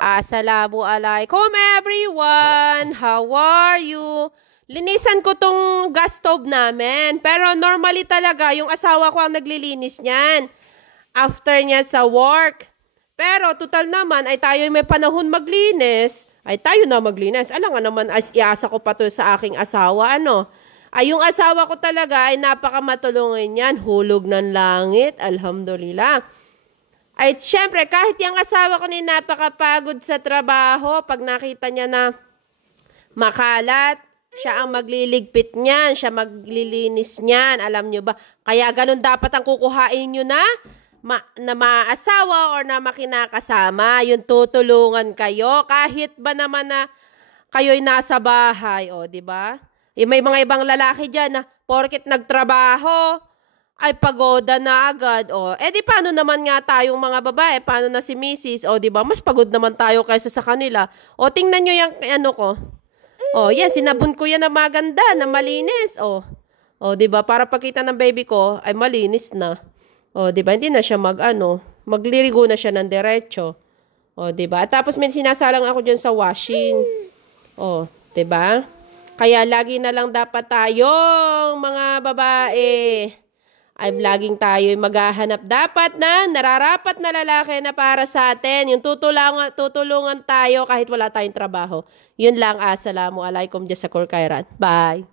Assalamualaikum everyone! How are you? Linisan ko tong gas stove namin. Pero normally talaga, yung asawa ko ang naglilinis niyan. After niya sa work. Pero total naman ay tayo may panahon maglinis. Ay tayo na maglinis. Alam nga naman, iasa ko pa to sa aking asawa. Ay yung asawa ko talaga ay napakamatulungin yan. Hulog ng langit. Alhamdulillah. Ay, syempre, kahit yung asawa ko na napakapagod sa trabaho, pag nakita niya na makalat, siya ang magliligpit niyan, siya maglilinis niyan, alam niyo ba? Kaya ganun dapat ang kukuhain niyo na maasawa or na makinakasama, yung tutulungan kayo, kahit ba naman na kayo'y nasa bahay, di ba? May mga ibang lalaki diyan na porket nagtrabaho, ay pagoda na agad. Di paano naman nga tayong mga babae? Paano na si Mrs.? Di ba? Mas pagod naman tayo kaysa sa kanila. Tingnan nyo yung ko. Yan, sinabon ko yan na maganda, na malinis. Di ba? Para pakita ng baby ko, ay malinis na. Di ba? Hindi na siya maglirigo na siya ng diretso. Di ba? Tapos may sinasalang ako dyan sa washing. Di ba? Kaya lagi na lang dapat tayong mga babae ay laging tayo maghahanap dapat na nararapat na lalaki na para sa atin. Yung tutulungan tayo kahit wala tayong trabaho. Yun lang. Assalamualaikum. Jazakur khairan. Bye.